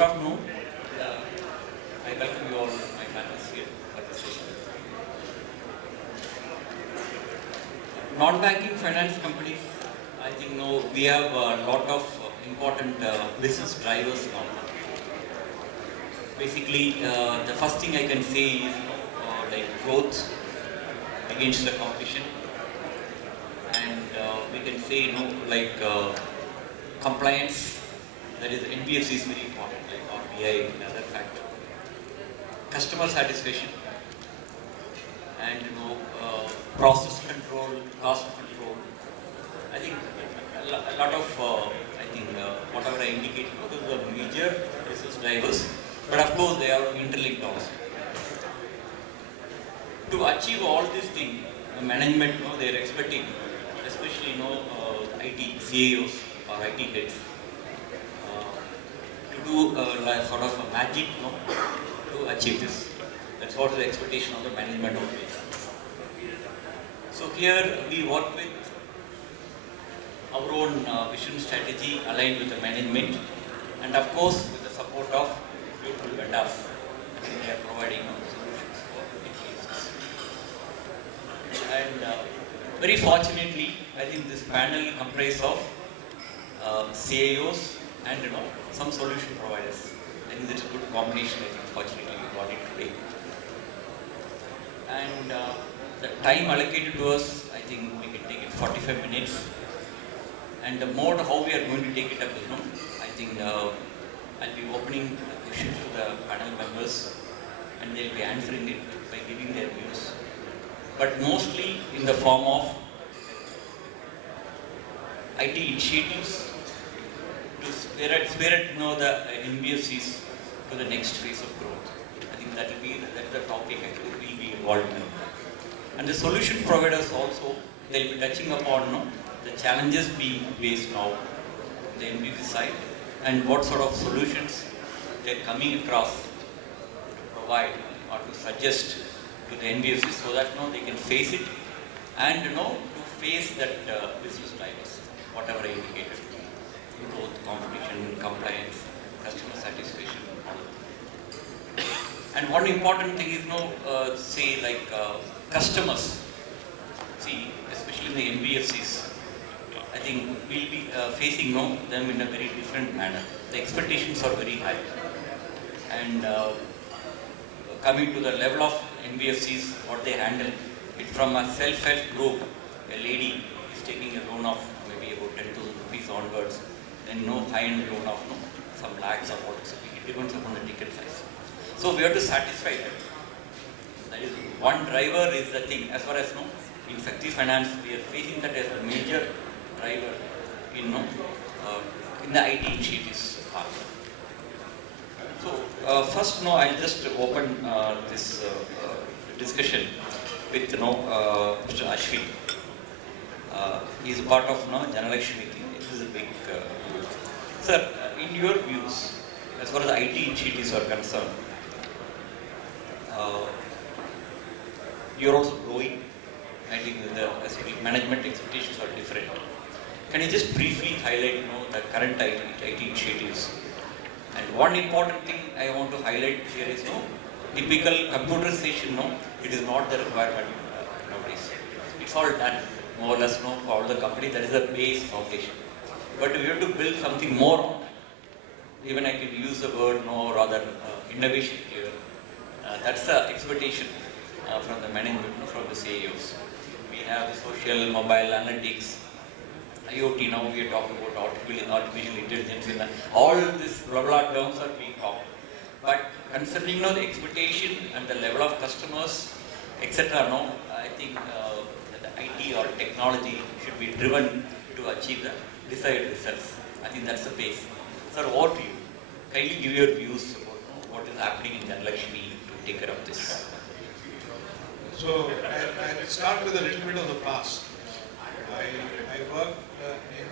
Good afternoon. I welcome you all, my panelists here for this session. Non-banking finance companies, I think we have a lot of important business drivers now. Basically, the first thing I can say is like growth against the competition, and we can say like compliance. That is, NBFC is very important, like RBI and other factor. Customer satisfaction, and process control, cost control. I think a lot of whatever I indicate, those are major business drivers, but of course they are interlinked also. To achieve all these things, the management they are expecting, especially IT CAOs or IT heads, to do like sort of a magic to achieve this. That's what the expectation of the management always. So here we work with our own vision strategy aligned with the management, and of course with the support of beautiful vendors. We are providing solutions for it cases. And very fortunately, I think this panel comprises of CIOs and some solution providers. I think that's a good combination. I think fortunately we got it today. And the time allocated to us, I think we can take it 45 minutes. And the mode how we are going to take it up is, I think I'll be opening the questions to the panel members, and they'll be answering it by giving their views. But mostly in the form of IT initiatives to spirit the NBFCs to the next phase of growth. I think that's the topic actually will be involved in. And the solution providers also, they'll be touching upon the challenges being faced now on the NBFC side, and what sort of solutions they're coming across to provide or to suggest to the NBFC so that they can face it, and to face that business drivers, whatever I indicated, growth, competition, compliance, customer satisfaction, all of that. And one important thing is say like customers. See, especially in the NBFCs, I think we'll be facing them in a very different manner. The expectations are very high, and coming to the level of NBFCs, what they handle, it from a self-help group, a lady is taking a loan of maybe about 10,000 rupees onwards, then high-end loan of some lakhs or what, it depends upon the ticket size. So we have to satisfy that. That is one driver is the thing. As far as in Shakti Finance, we are facing that as a major driver in the IT initiatives part. So first, I'll just open this discussion with Mr. Ashwin. He is part of Janalakshmi thing. This is a big. Sir, in your views, as far as IT initiatives are concerned, you're also growing. I think the management expectations are different. Can you just briefly highlight the current IT initiatives? And one important thing I want to highlight here is typical computerization. It is not the requirement nowadays. It's all done more or less for all the company. That is the base foundation. But we have to build something more on that. Even I can use the word rather innovation here. That's the expectation from the management, from the CEOs. We have the social, mobile analytics, IoT. Now we are talking about artificial intelligence. All these blah blah terms are being talked. But considering the expectation and the level of customers, etc. I think that the IT or technology should be driven to achieve the desired results. I think that's the base. Sir, what do you? Kindly give your views about what is happening in Janalakshmi to take care of this. So I'll start with a little bit of the past. I worked in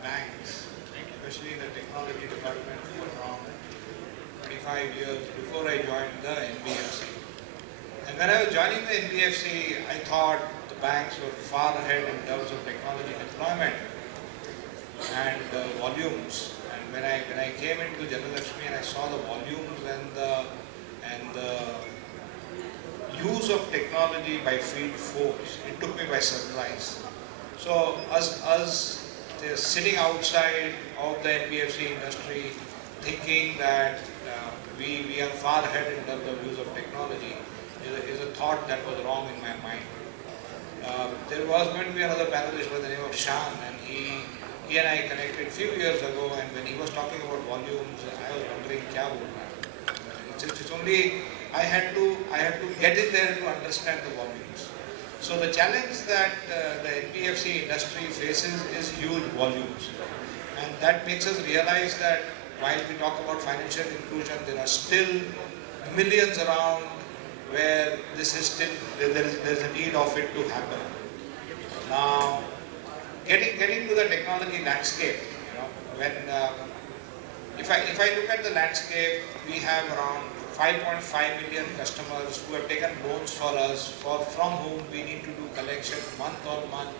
banks, especially in the technology department, for around 25 years before I joined the NBFC. And when I was joining the NBFC, I thought the banks were far ahead in terms of technology deployment and volumes and when I came into General Lakshmi and I saw the volumes and the use of technology by field force, it took me by surprise. So us sitting outside of the NBFC industry, thinking that we are far ahead in terms of use of technology, is a thought that was wrong in my mind. There was going to be another panelist by the name of Shan, and he and I connected a few years ago, and when he was talking about volumes, I was wondering, kya bol raha hai? It's only I had to get in there to understand the volumes. So the challenge that the NBFC industry faces is huge volumes, and that makes us realize that while we talk about financial inclusion, there are still millions around where this is still there is a need of it to happen. Now, getting to the technology landscape, when if I look at the landscape, we have around 5.5 million customers who have taken loans for us, from whom we need to do collection month on month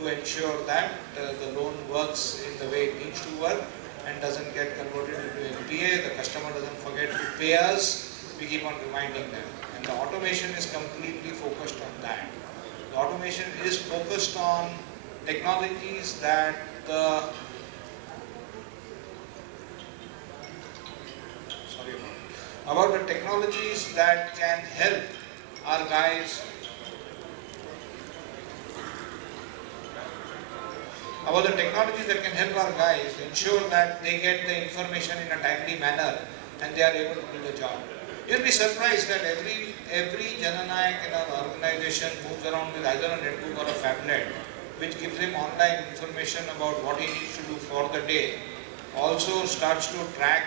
to ensure that the loan works in the way it needs to work and doesn't get converted into NPA. The customer doesn't forget to pay us. We keep on reminding them. And the automation is completely focused on that. The automation is focused on technologies that about the technologies that can help our guys ensure that they get the information in a timely manner and they are able to do the job. You'll be surprised that every Jananayak in our organization moves around with either a netbook or a phablet, which gives him online information about what he needs to do for the day. Also starts to track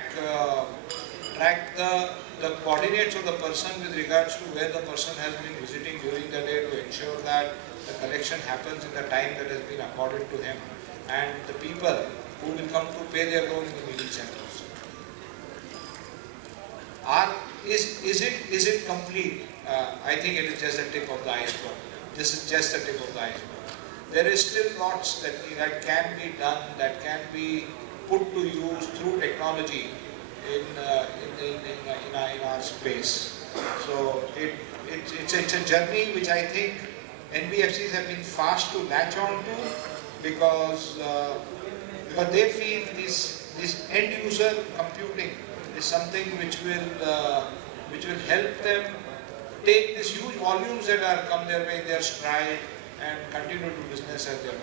the coordinates of the person with regards to where the person has been visiting during the day to ensure that the collection happens in the time that has been accorded to him, and the people who will come to pay their loan in the meeting centers. Is it complete? I think it is just the tip of the iceberg. This is just the tip of the iceberg. There is still lots that can be done, that can be put to use through technology in our space. So it's a journey which I think NBFCs have been fast to latch on to, because they feel this end user computing is something which will help them take these huge volumes that are come their way in their stride and continue to do business as they are doing.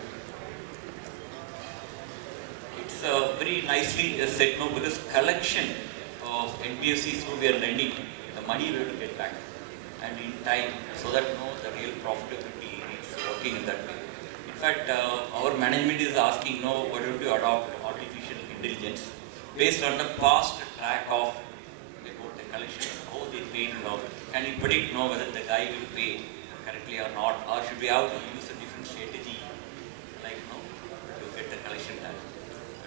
It's very nicely said, no, because collection of NBFCs who we are lending, the money we have to get back and in time, so that the real profitability is working in that way. In fact, our management is asking, why don't you adopt artificial intelligence based on the past track of the collection, how they paid, can you predict whether the guy will pay correctly or not, or should we have to use a different strategy, like to get the collection done,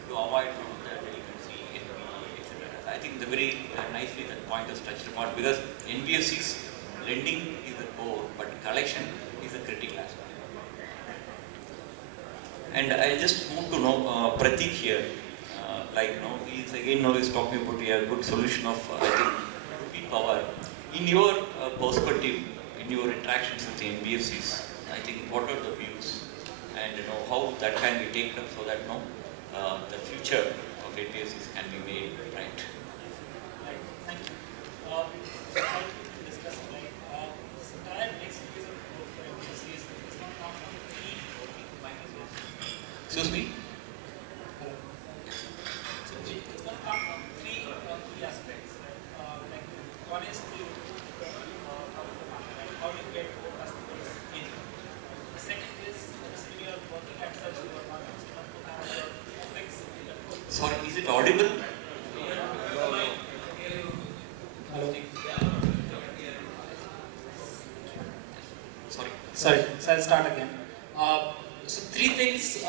to avoid the delinquency, NPA, etc. I think the very nicely that point is touched upon, because NBFCs lending is the core, but collection is a critical aspect. And I just want to know Pratik here, he's again he's talking about a good solution of I think rupee power. In your perspective, in your interactions with the NBFCs, I think what are the views and how that can be taken up so that the future of NBFCs can be made right. Right. Thank you. So I will discuss this entire next phase of growth for NBFCs is not come from three Excuse me? Hello. So it's going to come from three key aspects. Like one is the how do you get more customers in? The second is when you are working at such markets, you have to have your OpEx. Sorry, is it audible? Hello. Sorry. So I'll start again. So three things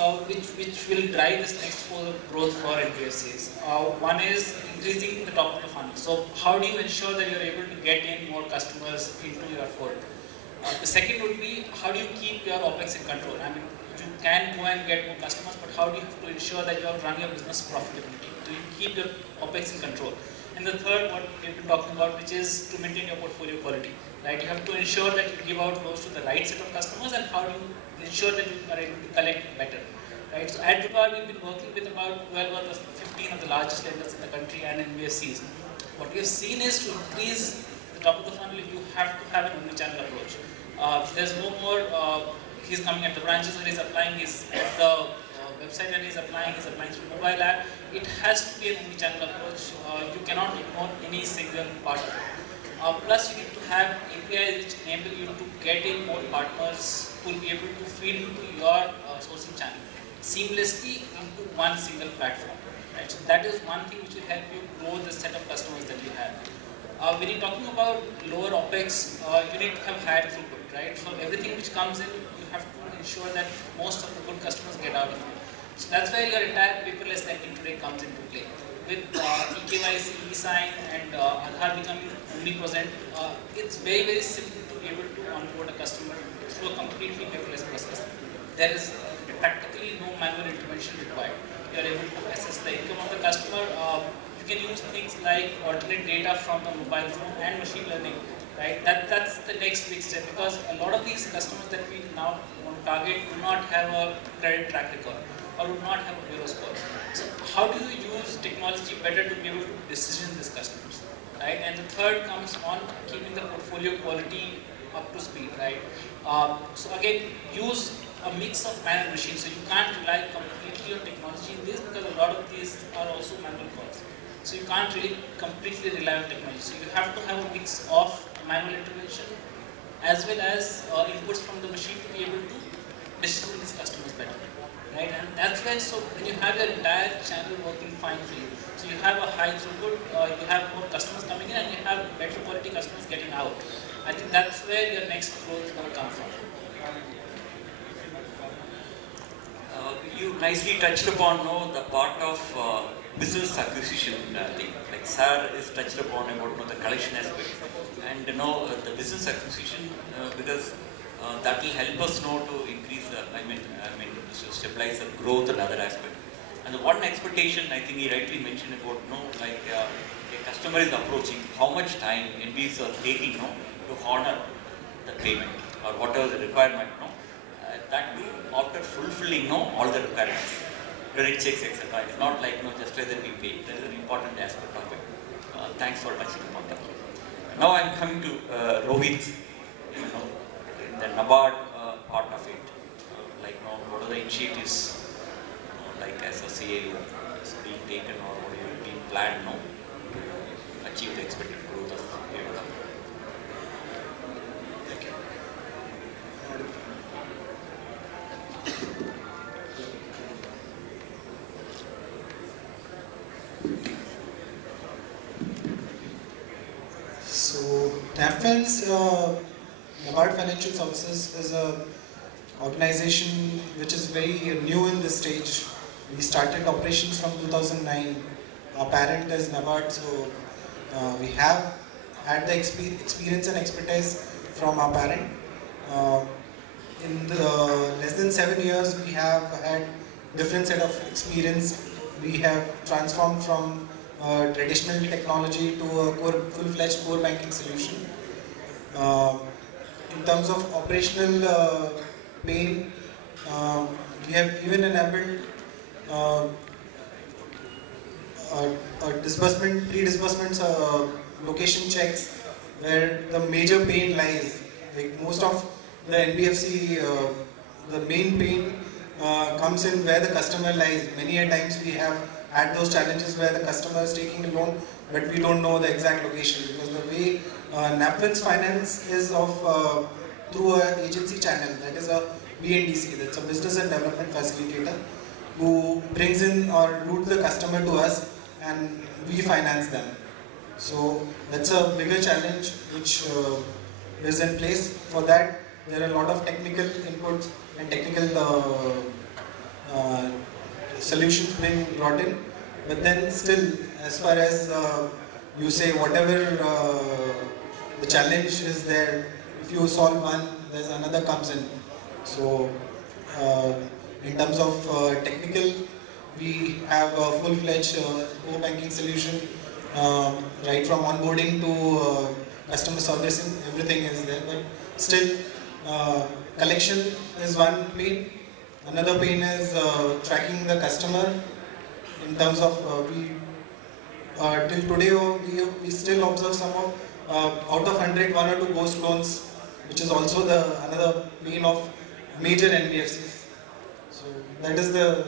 which will drive this next phase of growth for NBFCs. One is increasing the top of the funnel. So how do you ensure that you're able to get in more customers into your fold? The second would be, how do you keep your OpEx in control? I mean, you you can go and get more customers, but how do you have to ensure that you are running your business profitability? Do you keep your OPEX in control? And the third, what we've been talking about, which is to maintain your portfolio quality, right? You have to ensure that you give out loans to the right set of customers, and how do you ensure that you are able to collect better, right? So at Jugaad, we've been working with about 12 or 15 of the largest lenders in the country and NBFCs. What we have seen is to increase the top of the funnel, you have to have an omnichannel approach. There's no more, he's coming at the branches and he's applying, he's at the website and he's applying through mobile app. It has to be an omnichannel approach. You cannot ignore any single part of it. Plus, you need to have APIs which enable you to get in more partners who will be able to feed into your sourcing channel seamlessly into one single platform. Right? So that is one thing which will help you grow the set of customers that you have. When you're talking about lower OPEX, you need to have higher throughput, right? So everything which comes in, you have to ensure that most of the good customers get out of it. So that's where your entire paperless lending today comes into play. With eKYC, e-sign, and Aadhaar becoming omnipresent, it's very, very simple to be able to onboard a customer through a completely paperless process. There is practically no manual intervention required. You are able to assess the income of the customer. You can use things like alternate data from the mobile phone and machine learning. Right? That's the next big step, because a lot of these customers that we now want to target do not have a credit track record or do not have a bureau score. So how do you use technology better to be able to decision these customers? Right? And the third comes on keeping the portfolio quality up to speed. Right? So again, use a mix of manual machines. So you can't rely completely on technology in this, because a lot of these are also manual calls. So you can't really completely rely on technology. So you have to have a mix of manual intervention as well as inputs from the machine to be able to decision these customers better. Right? And that's when, so when you have your entire channel working fine for you, so you have a high throughput, you have more customers coming in, and you have better quality customers getting out. I think that's where your next growth is going to come from. You nicely touched upon the part of business acquisition thing. Like Sir is touched upon about the collection aspect, and the business acquisition because that will help us to increase the to stabilize the growth and other aspect. And the one expectation I think he rightly mentioned about like a customer is approaching, how much time NBFCs are taking to honor the payment or whatever the requirement. That too after fulfilling all the requirements, credit checks, etc. It's not like just like that we pay. That is an important aspect of it. Thanks for touching upon that. Now I'm coming to Rohit. In the NABARD part of it, what are the initiatives like as a CAO is being taken or what is being planned to achieve the expected growth of EBITDA? So, NAFFIN's NABARD Financial Services is an organization which is very new in this stage. We started operations from 2009. Our parent is NABARD, so we have had the experience and expertise from our parent. In the less than 7 years, we have had different set of experience. We have transformed from traditional technology to a full-fledged core banking solution. In terms of operational pain, we have even enabled pre-disbursements location checks where the major pain lies. Like most of the NBFC, the main pain comes in where the customer lies. Many a times we have had those challenges where the customer is taking a loan, but we don't know the exact location, because the way NAFFIN's finance is through an agency channel, that is a BNDC, that's a business and development facilitator, who brings in or routes the customer to us and we finance them. So that's a bigger challenge which is in place. For that, there are a lot of technical inputs and technical solutions being brought in. But then still, as far as you say, whatever the challenge is there, if you solve one, there's another comes in. So In terms of technical, we have a full-fledged core banking solution, right from onboarding to customer servicing, everything is there. But still, collection is one pain. Another pain is tracking the customer. In terms of till today, we still observe some of out of 100, 1 or 2 ghost loans, which is also another pain of major NBFCs. So that is the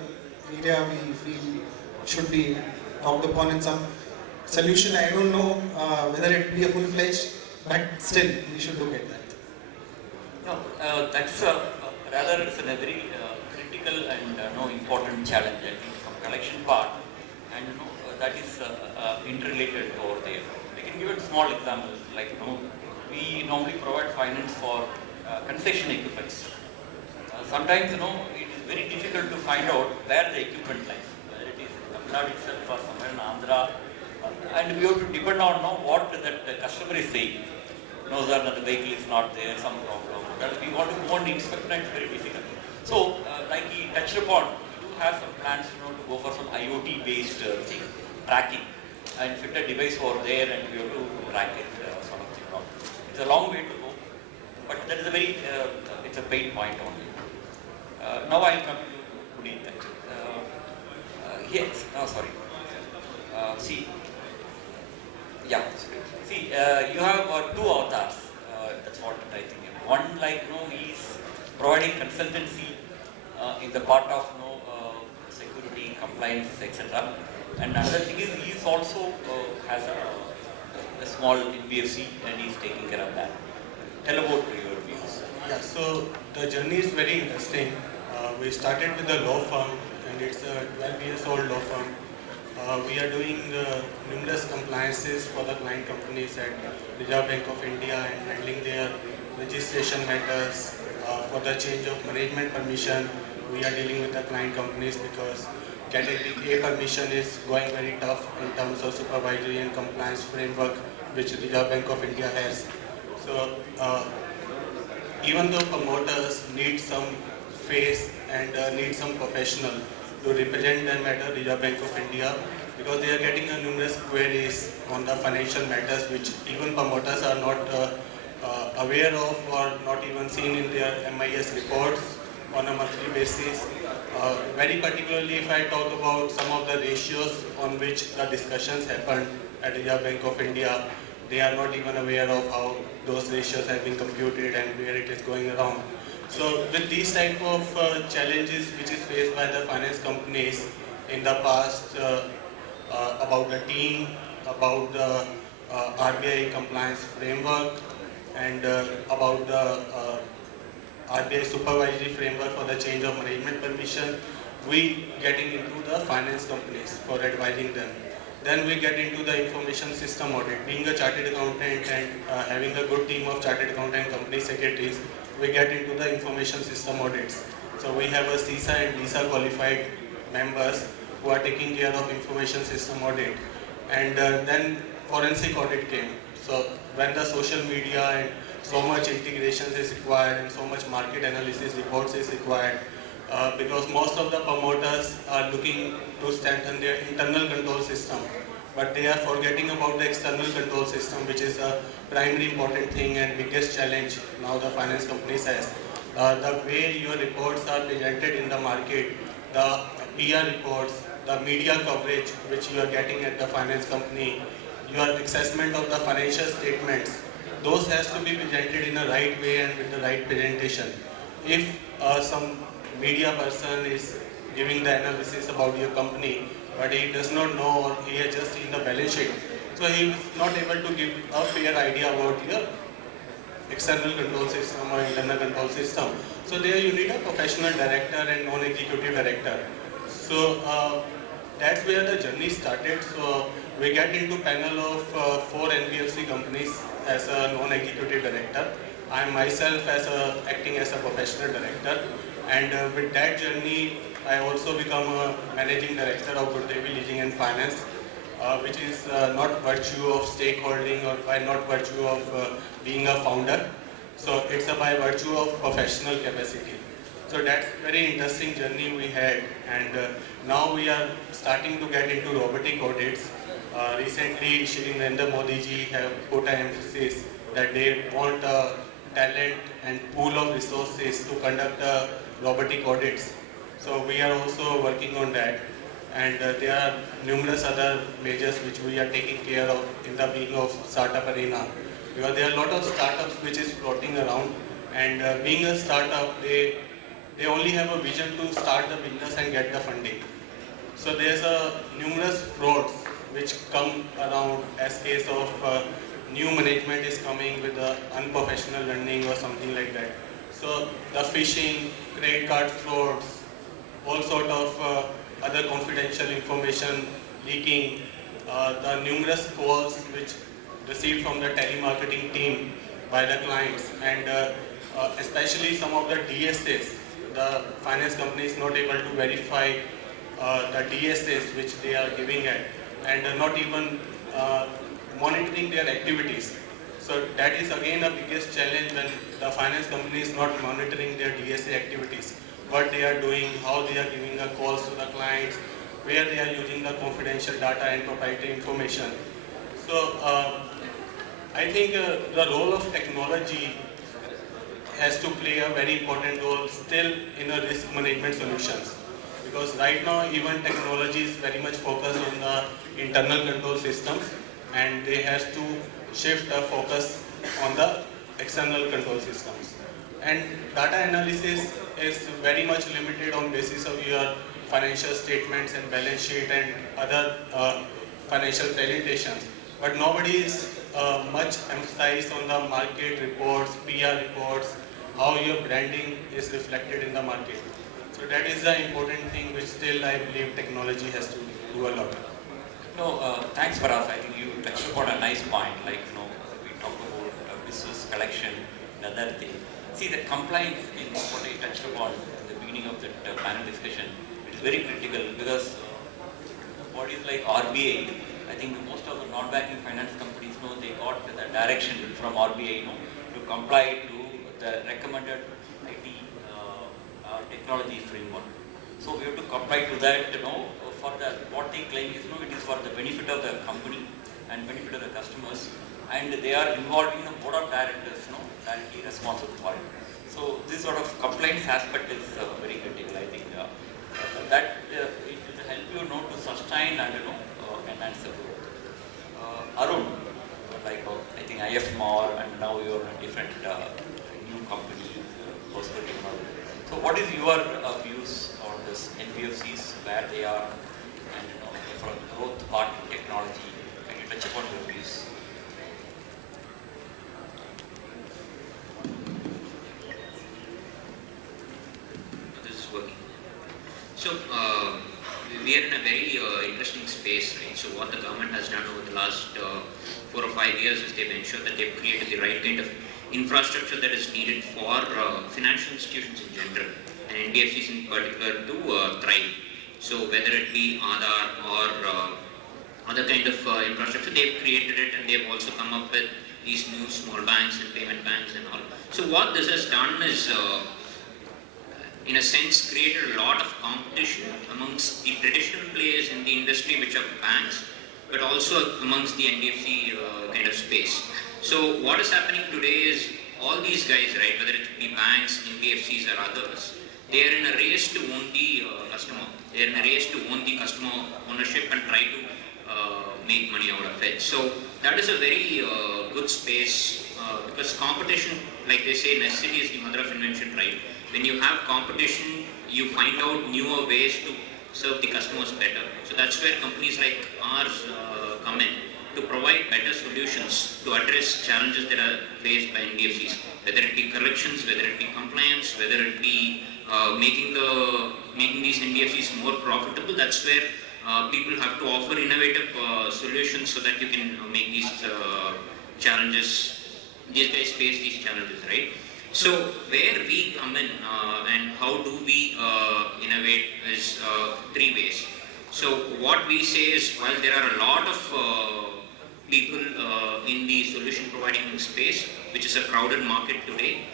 area we feel should be talked upon in some solution. I don't know whether it be a full-fledged, but still we should look at that. No, that's rather it's a very critical and important challenge, I think, from collection part, and that is interrelated over there. I can give a small example, like we normally provide finance for concession equipments. Sometimes it is very difficult to find out where the equipment lies, whether it is in Tamil Nadu itself or somewhere in Andhra, and we have to depend on what that the customer is saying. Knows that the vehicle is not there, some problem. That we want to go and inspect, and it's very difficult. So, like he touched upon, we do have some plans to go for some IoT-based tracking and fit a device over there, and we have to track it sort of thing. It's a long way to go, but that is a very it's a pain point only. Now I'll come to Puneet. Yes. No, sorry. See. Yeah. See, you have 2 avatars. That's what I think. One, like is providing consultancy in the part of security, compliance, etc. And another thing is he is also has a small NBFC and he is taking care of that. Tell about your views. Yeah. So the journey is very interesting. We started with a law firm, and it's a 12 years old law firm. We are doing numerous compliances for the client companies at Reserve Bank of India and handling their registration matters. For the change of management permission, we are dealing with the client companies because category A permission is going very tough in terms of supervisory and compliance framework which Reserve Bank of India has. So even though promoters need some face and need some professional to represent them at the Reserve Bank of India, because they are getting numerous queries on the financial matters which even promoters are not aware of or not even seen in their MIS reports on a monthly basis. Very particularly if I talk about some of the ratios on which the discussions happened at Reserve Bank of India, they are not even aware of how those ratios have been computed and where it is going around. So with these type of challenges which is faced by the finance companies in the past about the team, about the RBI compliance framework, and about the RBI supervisory framework for the change of management permission, we getting into the finance companies for advising them. Then we get into the information system audit. Being a chartered accountant and having a good team of chartered accountant company secretaries, we get into the information system audits. So we have a CISA and DISA qualified members who are taking care of information system audit. And then forensic audit came. So when the social media and so much integrations is required and so much market analysis reports is required, because most of the promoters are looking to strengthen their internal control system, but they are forgetting about the external control system, which is a primary important thing and biggest challenge now the finance companies has. The way your reports are presented in the market, the PR reports, the media coverage which you are getting at the finance company, your assessment of the financial statements, those has to be presented in a right way and with the right presentation. If some media person is giving the analysis about your company, but he does not know or he has just seen the balance sheet, so he is not able to give a fair idea about your external control system or internal control system. So there you need a professional director and non-executive director. So that's where the journey started. So we get into panel of 4 NBFC companies as a non-executive director. I am myself acting as a professional director, and with that journey I also become a managing director of Gurdevi Leasing and Finance, which is not virtue of stakeholding or by not virtue of being a founder. So it's by virtue of professional capacity. So that's very interesting journey we had, and now we are starting to get into robotic audits. Recently, Shri Narendra Modi ji have put an emphasis that they want talent and pool of resources to conduct robotic audits. So we are also working on that, and there are numerous other measures which we are taking care of in the being of startup arena. Because there are a lot of startups which is floating around, and being a startup, they only have a vision to start the business and get the funding. So there's numerous frauds which come around as case of new management is coming with unprofessional lending or something like that. So the phishing, credit card frauds, all sort of other confidential information leaking, the numerous calls which received from the telemarketing team by the clients, and especially some of the DSAs. The finance company is not able to verify the DSAs which they are giving at, and not even monitoring their activities. So that is again a biggest challenge when the finance company is not monitoring their DSA activities. What they are doing, how they are giving the calls to the clients, where they are using the confidential data and proprietary information. So I think the role of technology has to play a very important role still in a risk management solutions. Because right now even technology is very much focused on the internal control systems, and they have to shift the focus on the external control systems. And data analysis is very much limited on basis of your financial statements and balance sheet and other financial presentations. But nobody is much emphasized on the market reports, PR reports, how your branding is reflected in the market. So that is the important thing which still I believe technology has to do a lot. No, thanks Parag. I think you touched upon a nice point, like we talked about business collection and other thing. See, the compliance in what I touched upon at the beginning of the panel discussion, it is very critical because what is like RBI, I think most of the non-banking finance companies they got the direction from RBI to comply to the recommended IT technology framework. So we have to comply to that, for the what they claim is it is for the benefit of the company and benefit of the customers, and they are involving the board of directors, directly responsible for it. So this sort of compliance aspect is very critical. I think that it will help you to sustain and enhance the growth. Arun, like I think IFMR, and now you are a different new company, Postcode Technology. So what is your views on this NBFCs, where they are, and from growth part in technology? Can you touch upon your views? This is working. So we are in a very interesting space, right? So what the government has done over the last 4 or 5 years is they've ensured that they've created the right kind of infrastructure that is needed for financial institutions in general, and NBFCs in particular to thrive. So whether it be Aadhaar or other kind of infrastructure, they've created it, and they've also come up with these new small banks and payment banks and all. So what this has done is, in a sense, created a lot of competition amongst the traditional players in the industry, which are banks, but also amongst the NBFC kind of space. So what is happening today is all these guys, right, whether it be banks, NBFCs or others, they are in a race to own the customer. They are in a race to own the customer ownership and try to make money out of it. So that is a very good space because competition, like they say, necessity is the mother of invention, right? When you have competition, you find out newer ways to serve the customers better. So that's where companies like ours come in, to provide better solutions to address challenges that are faced by NBFCs, whether it be collections, whether it be compliance, whether it be making these NBFCs more profitable. That's where people have to offer innovative solutions so that you can make these challenges, these guys face these challenges, right? So where we come in and how do we innovate is 3 ways. So what we say is, while there are a lot of people in the solution providing space, which is a crowded market today,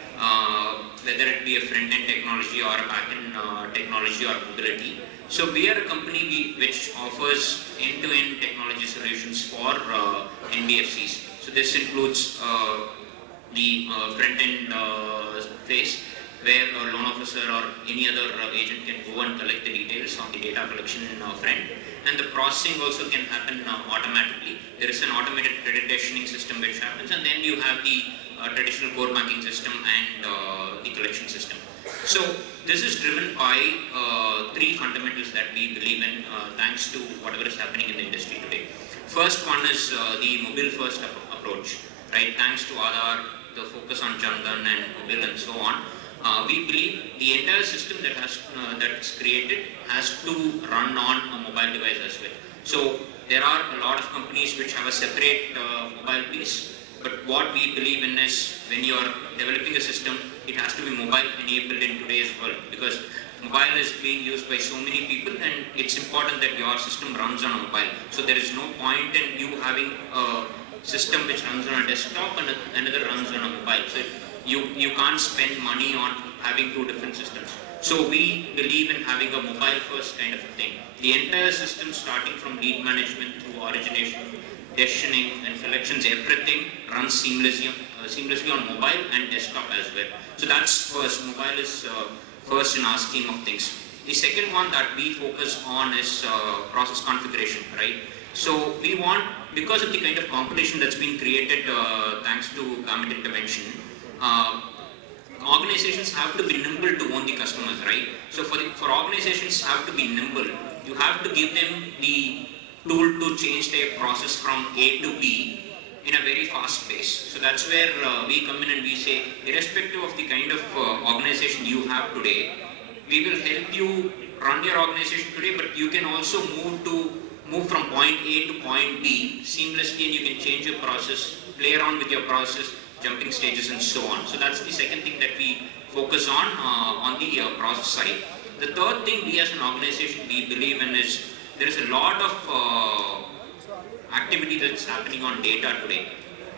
whether it be a front-end technology or a back-end technology or mobility. So we are a company which offers end-to-end technology solutions for NBFCs. So this includes the front-end phase, where a loan officer or any other agent can go and collect the details on the data collection front. And the processing also can happen automatically. There is an automated credit decisioning system which happens, and then you have the traditional core banking system and the collection system. So this is driven by three fundamentals that we believe in, thanks to whatever is happening in the industry today. First one is the mobile first approach, right? Thanks to Aadhaar, the focus on Jandan and mobile and so on. We believe the entire system that's created has to run on a mobile device as well. So there are a lot of companies which have a separate mobile piece, but what we believe in is when you are developing a system, it has to be mobile enabled in today's world, because mobile is being used by so many people, and it's important that your system runs on a mobile. So there is no point in you having a system which runs on a desktop and another runs on a mobile. So you can't spend money on having two different systems. So we believe in having a mobile first kind of a thing. The entire system, starting from lead management through origination, decisioning and collections, everything runs seamlessly on mobile and desktop as well. So that's first. Mobile is first in our scheme of things. The second one that we focus on is process configuration, right? So we want, because of the kind of competition that's been created thanks to government intervention, organizations have to be nimble to own the customers, right? So for organizations have to be nimble, you have to give them the tool to change their process from A to B in a very fast pace. So that's where we come in and we say, irrespective of the kind of organization you have today, we will help you run your organization today, but you can also move from point A to point B seamlessly, and you can change your process, play around with your process, jumping stages and so on. So that's the second thing that we focus on the process side. The third thing we as an organization we believe in is there is a lot of activity that's happening on data today,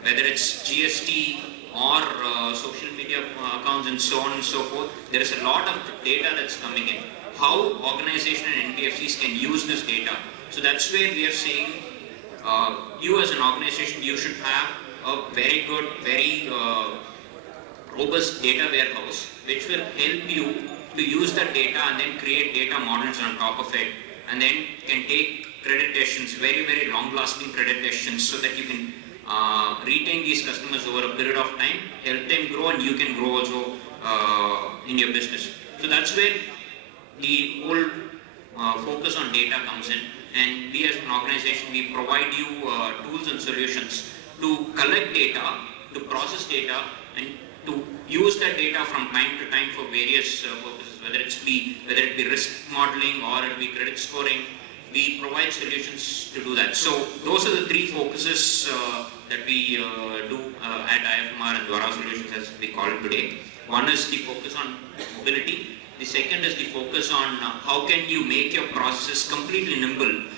whether it's GST or social media accounts and so on and so forth. There is a lot of data that's coming in. How organizations and NBFCs can use this data. So that's where we are saying you as an organization, you should have a very good, very robust data warehouse which will help you to use that data and then create data models on top of it, and then can take credit decisions, very, very long-lasting credit decisions, so that you can retain these customers over a period of time, help them grow, and you can grow also in your business. So that's where the whole focus on data comes in, and we as an organization, we provide you tools and solutions to collect data, to process data, and to use that data from time to time for various purposes, whether it be risk modeling or it be credit scoring. We provide solutions to do that. So those are the three focuses that we do at IFMR and Dwara Solutions, as we call it today. One is the focus on mobility. The second is the focus on how can you make your processes completely nimble.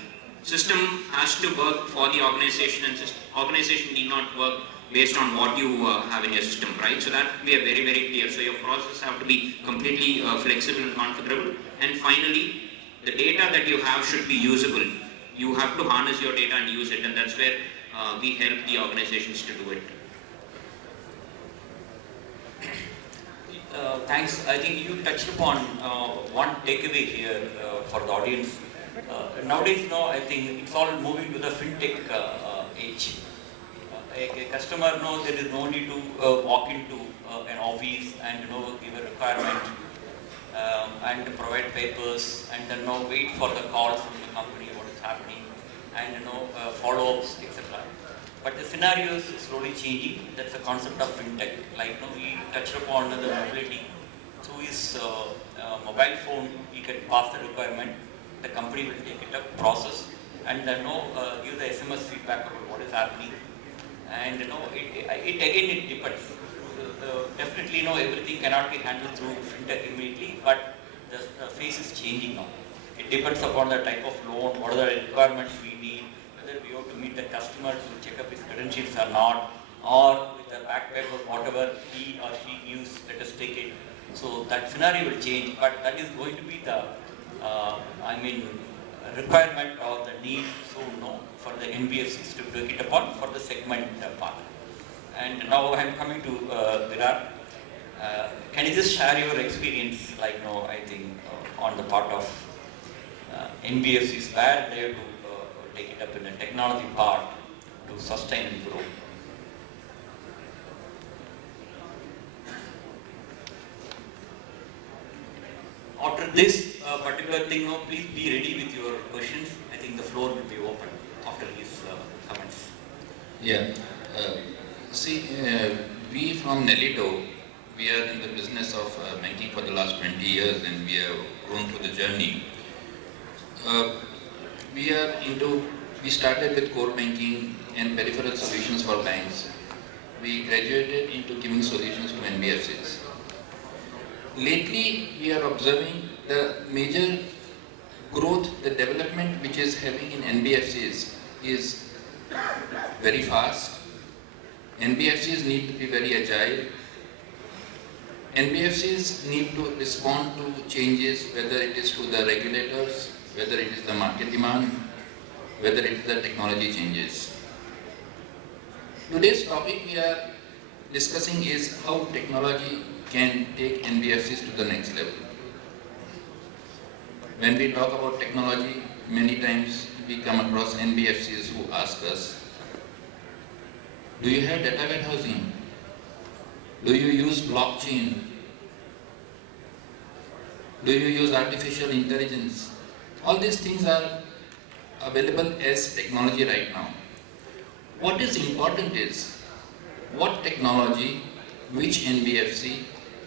System has to work for the organization, and organization need not work based on what you have in your system, right? So that we are very, very clear. So your processes have to be completely flexible and configurable. And finally, the data that you have should be usable. You have to harness your data and use it, and that's where we help the organizations to do it. Thanks. I think you touched upon one takeaway here for the audience. Nowadays, I think it's all moving to the fintech age. A customer knows there is no need to walk into an office and give a requirement and provide papers and then wait for the calls from the company, what is happening, and follow-ups, etc. But the scenario is slowly changing. That's the concept of fintech. Like we touched upon the mobility. Through his mobile phone, he can pass the requirement. The company will take it up, process, and then give the SMS feedback about what is happening. And it depends. Definitely, everything cannot be handled through fintech immediately, but the phase is changing now. It depends upon the type of loan, what are the requirements we need, whether we have to meet the customer to check up his credentials or not, or with the back paper, whatever he or she gives, let us take it. So that scenario will change, but that is going to be the, requirement or the need, so no, for the NBFCs to take it upon for the segment part. And now I am coming to Virar. Can you just share your experience, like, I think, on the part of NBFCs, where they have to take it up in the technology part to sustain and grow? After this particular thing, please be ready with your questions. I think the floor will be open after his comments. Yeah. We from Nelito, we are in the business of banking for the last 20 years, and we have grown through the journey. We started with core banking and peripheral solutions for banks. We graduated into giving solutions to NBFCs. Lately, we are observing the major growth, the development which is having in NBFCs is very fast. NBFCs need to be very agile. NBFCs need to respond to changes, whether it is to the regulators, whether it is the market demand, whether it is the technology changes. Today's topic we are discussing is how technology can take NBFCs to the next level. When we talk about technology, many times we come across NBFCs who ask us, do you have data warehousing? Do you use blockchain? Do you use artificial intelligence? All these things are available as technology right now. What is important is what technology, which NBFC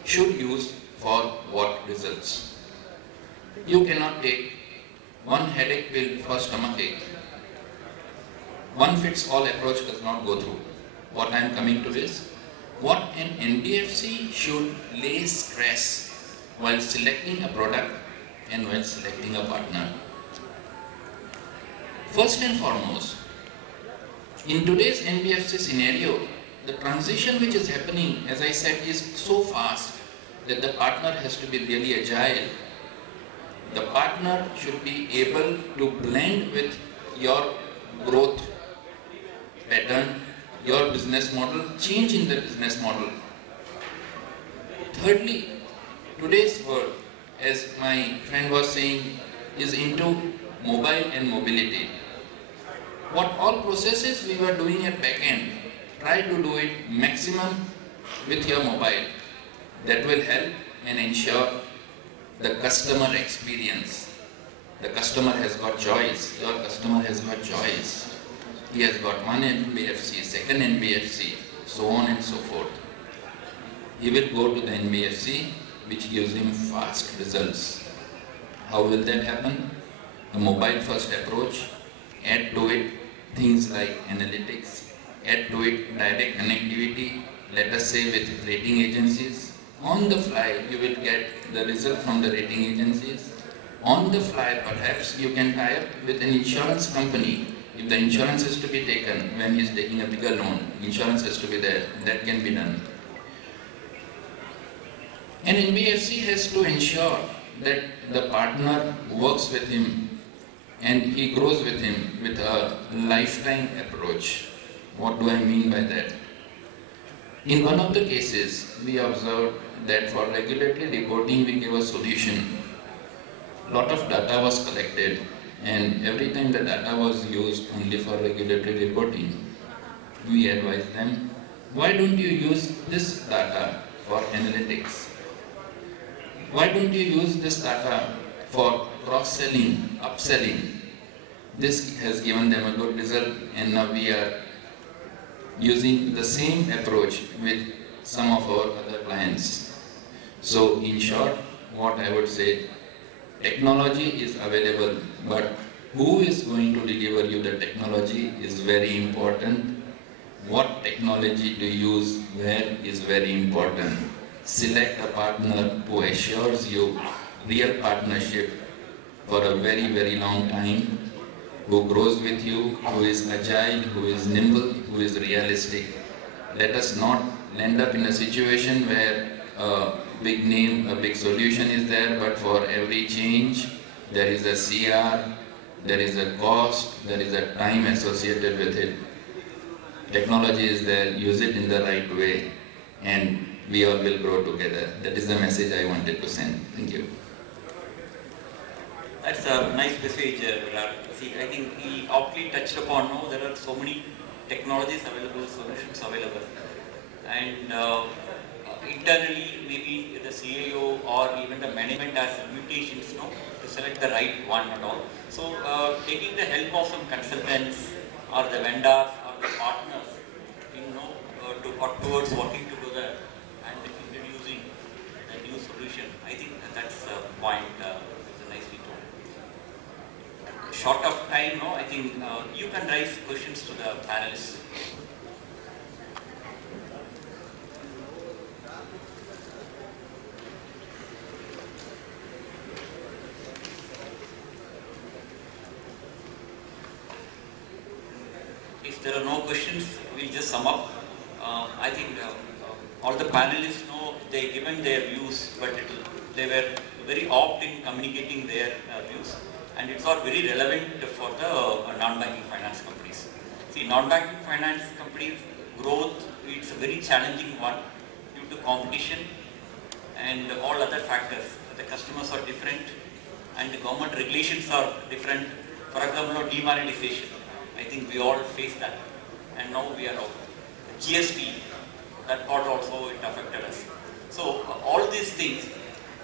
should use for what results. You cannot take one headache pill for stomachache. One fits all approach does not go through. What I am coming to is, what an NBFC should lay stress while selecting a product and while selecting a partner. First and foremost, in today's NBFC scenario, the transition which is happening, as I said, is so fast that the partner has to be really agile. The partner should be able to blend with your growth pattern, your business model, change in the business model. Thirdly, today's world, as my friend was saying, is into mobile and mobility. What all processes we were doing at back end, try to do it maximum with your mobile. That will help and ensure the customer experience. The customer has got choice, your customer has got choice. He has got one NBFC, second NBFC, so on and so forth. He will go to the NBFC which gives him fast results. How will that happen? A mobile first approach, add to it things like analytics, add to it direct connectivity, let us say with rating agencies. On the fly, you will get the result from the rating agencies. On the fly, perhaps you can tie up with an insurance company. If the insurance is to be taken when he is taking a bigger loan, insurance has to be there, that can be done. An NBFC has to ensure that the partner works with him and he grows with him with a lifetime approach. What do I mean by that? In one of the cases, we observed that for regulatory reporting, we gave a solution. A lot of data was collected, and every time the data was used only for regulatory reporting, we advised them, why don't you use this data for analytics? Why don't you use this data for cross-selling, upselling? This has given them a good result, and now we are using the same approach with some of our other clients. So in short, what I would say, technology is available, but who is going to deliver you the technology is very important. What technology to use where is very important. Select a partner who assures you real partnership for a very, very long time. who grows with you, who is agile, who is nimble, who is realistic. Let us not end up in a situation where a big name, a big solution is there, but for every change there is a CR, there is a cost, there is a time associated with it. Technology is there, use it in the right way, and we all will grow together. That is the message I wanted to send. Thank you. That's a nice message, Virat. See, I think he aptly touched upon, no, there are so many technologies available, solutions available. And internally, maybe the CIO or even the management has limitations, no, to select the right one and all. So, taking the help of some consultants or the vendors or the partners, towards working together and introducing a new solution, I think that's a point nicely told. Short of time, no, I think you can raise questions to the panelists. If there are no questions, we'll just sum up. I think all the panelists know they given their views, but they were very apt in communicating their views, and it's all very relevant for the non-banking finance companies. See, non-banking finance companies growth, it's a very challenging one due to competition and all other factors. The customers are different and the government regulations are different. For example, demonetization. I think we all face that, and now we are out. GST, that part also it affected us. So all these things,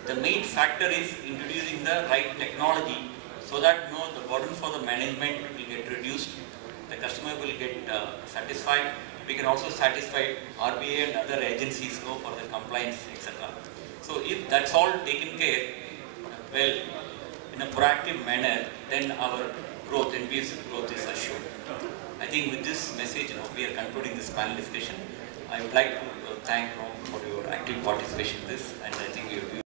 the main factor is introducing the right technology so that the burden for the management will get reduced, the customer will get satisfied. We can also satisfy RBI and other agencies for the compliance, etc. So if that's all taken care, well, in a proactive manner, then our growth, NBFC growth is assured. I think with this message, we are concluding this panel discussion. I would like to thank for your active participation in this, and I think we have